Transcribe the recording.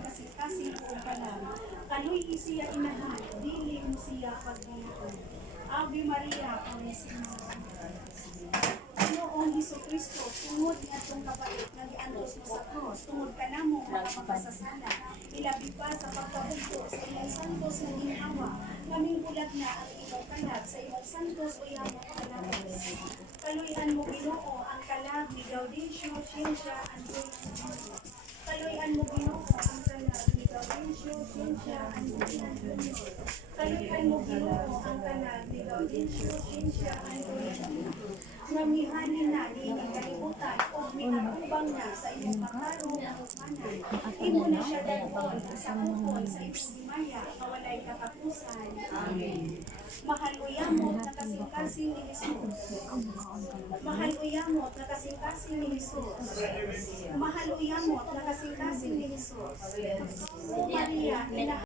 kasing-kasing o kalam. Kaloy siya inahan, dili mo siya pagdihan. Ave Maria, Purísima. Noong Hesus Kristo, tungod niya itong kapait na giantos mo sa krus, tungod ka na mo makapagpasasala, ilabi pa sa pagkabugto sa imong santos na ginhawa, kaming ulat na ang iyong kalag sa imong santos o iyang kalabas. Kaluyan mo Ginoo ang kalag ni Gaudencio, Ciencia, Antonio. Kaluyan mo Ginoo ang kalag ni Gaudencio, Ciencia, Antonio. Kaluyan mo Ginoo ang kalag ni Gaudencio, Ciencia, Antonio. Ngamihanin na ni kalibutan o minatubang na sa iyong kakarong na humanan. Imo na siya dagol sa ukol sa iyong dimaya, kawalay katapusan. Amen. Mahal uyamot na kasing-kasing ni Jesus. Mahal uyamot na kasing-kasing ni Jesus. Mahal uyamot na kasing-kasing ni Jesus. O Maria,